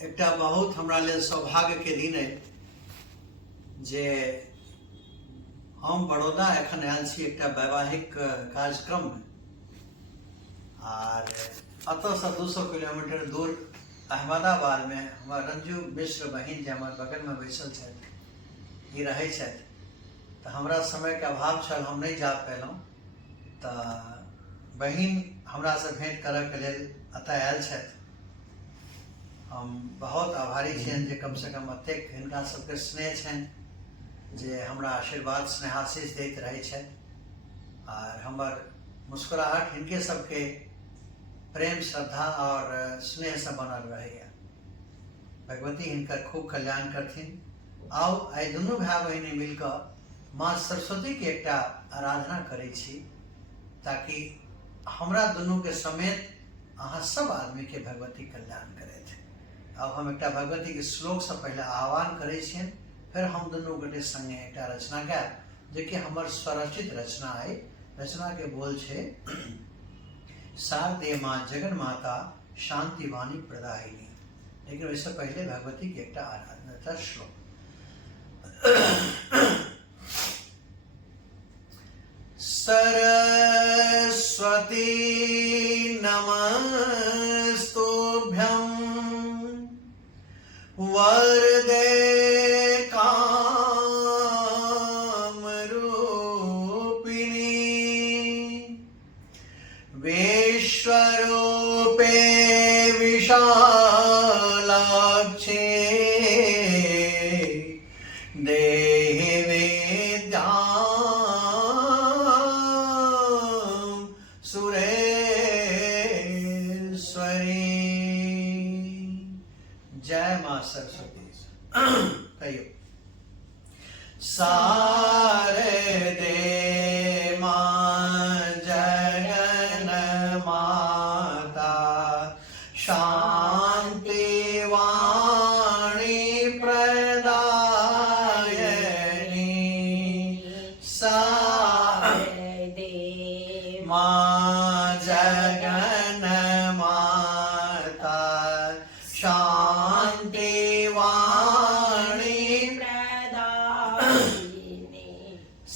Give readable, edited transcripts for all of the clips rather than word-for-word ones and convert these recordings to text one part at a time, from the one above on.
एकटा बहुत हमरा लेल सौभाग्य के दिन है जे हम बड़ौदा एखन आयल छी एकटा वैवाहिक कार्यक्रम में और अतः 200 किलोमीटर दूर अहमदाबाद में हमर रंजू मिश्र बहिन जे हमर बगल में बैसल छथि रहे छथि तो हमरा समय के अभाव छल, हम नहीं जा पेलहुँ। तो बहिन हमरा से भेंट करऽ के लेल अतः आयल छथि। हम बहुत आभारी छियनि जे कम से कम एतेक हिनका सबके स्नेह छनि जे हमरा आशीर्वाद स्नेहाशीष दैत रहै छथि और हमर मुस्कुराहट हिनके सबके प्रेम श्रद्धा और स्नेह से बनल रहैया। भगवती हिनकर खूब कल्याण करथिन। आओ आई दुनू भाई बहिनी मिलकर माँ सरस्वती के एकटा आराधना करै छी ताकि हमरा दुनू के समेत अहाँ सब आदमी के भगवती कल्याण करैत। अब हम एकटा भगवती के श्लोक से पहले आह्वान करै छियनि, फिर हम दुनू गोटे संगे एकटा रचना गायब जे कि हमर स्वरचित रचना है। रचना के बोल छे शारदे माँ जगन माता शांति वाणी प्रदायिनी। लेकिन वैसे पहले भगवती के एकटा आराधना श्लोक। सरस्वती नमस्तुभ्यं वरदे कामरूपिणी विश्वरूपे विशालाक्षे देहि विद्यां सुरेश्वरी। जय माँ सरस्वती। कहियो शारदे माँ जगन माता शांति वाणी प्रदायिनी। शारदे माँ जगन माता शांति वाणी प्रदायिनी।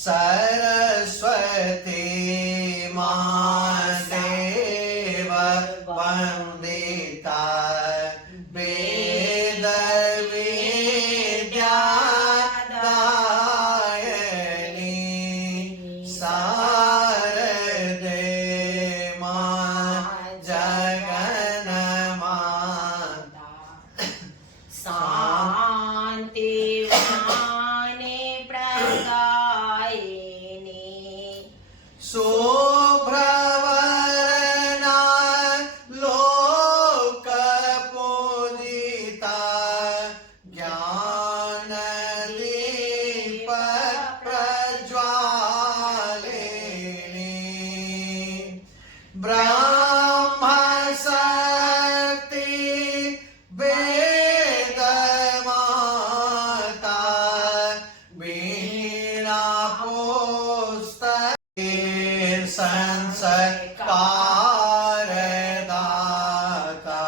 सरस्वती माँ देव वंदिता वेद विद्या दायिनी। शारदे माँ जगन माता शांति वाणी प्रदायिनी। शुभ्रवर्णा लोक पूजिता ज्ञानदीप प्रज्वालिनी। ब्रह्म शक्ति वेद माता वीणा पुस्तक संस्कार दाता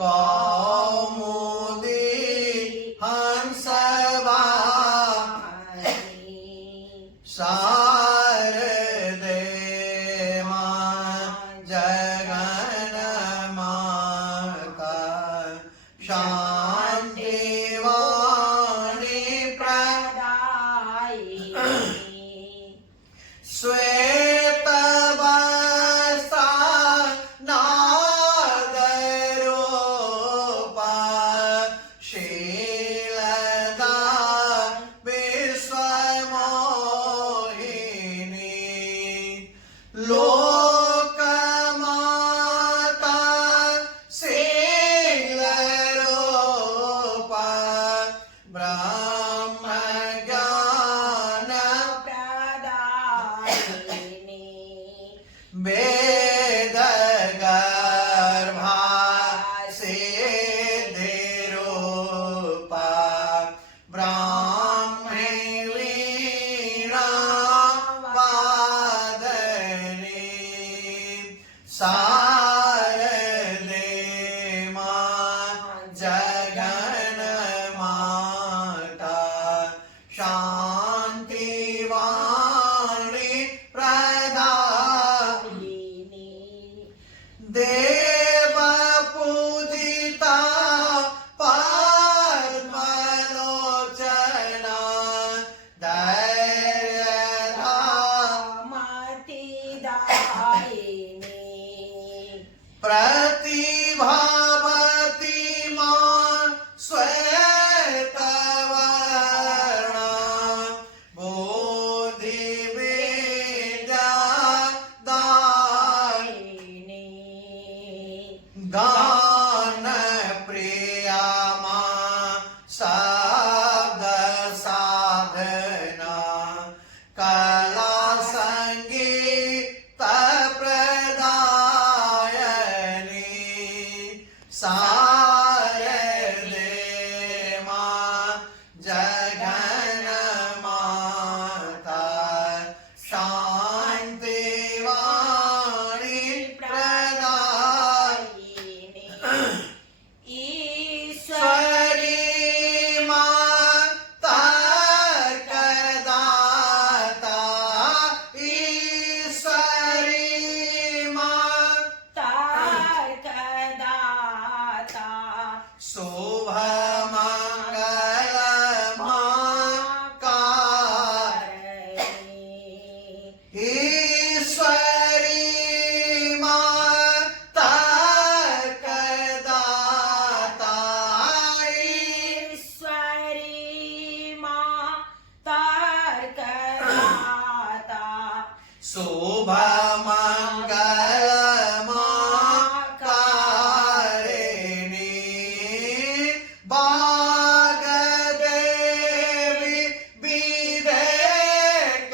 कौमुदी हंस वाहिनी। शारदे माँ जगन माता शांति वाणी प्रदायिनी। श्वेत वस्त्र नागरूपा शीलदा विश्वमोहिनी। लोकमाता शीलरूपा शुभ मंगल ईश्वरी माता कदातारी ईश्वरी माता कदाता शुभ मंगल कारिणी बागदेवी विवेक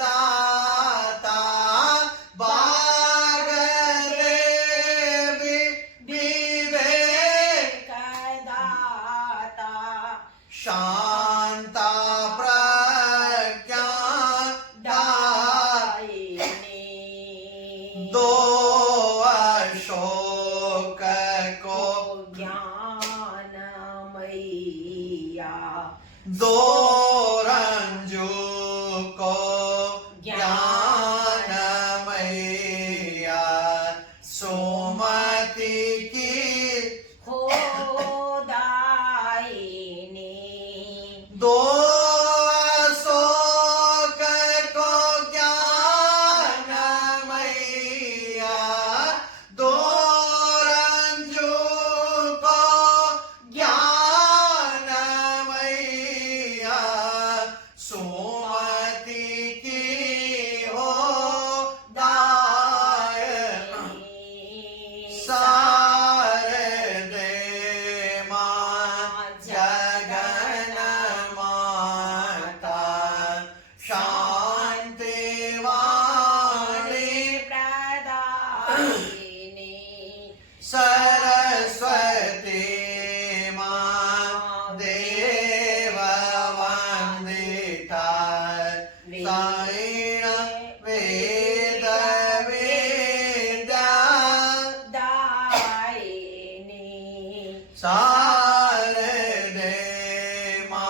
दाता बागदेवी विवेक दाता शांता प्रज्ञा दायिनी दो अशोक को ज्ञान मैया दो रंजू को ज्ञान मैया सुमति की हो दायिनी दो अशोक को ज्ञान मैया दो रंजू को ज्ञान मैया सुमति की हो दायिनी शारदे मां जगन माता शांति वाणी प्रदायिनी सरस्वती मां देव वंदिता साई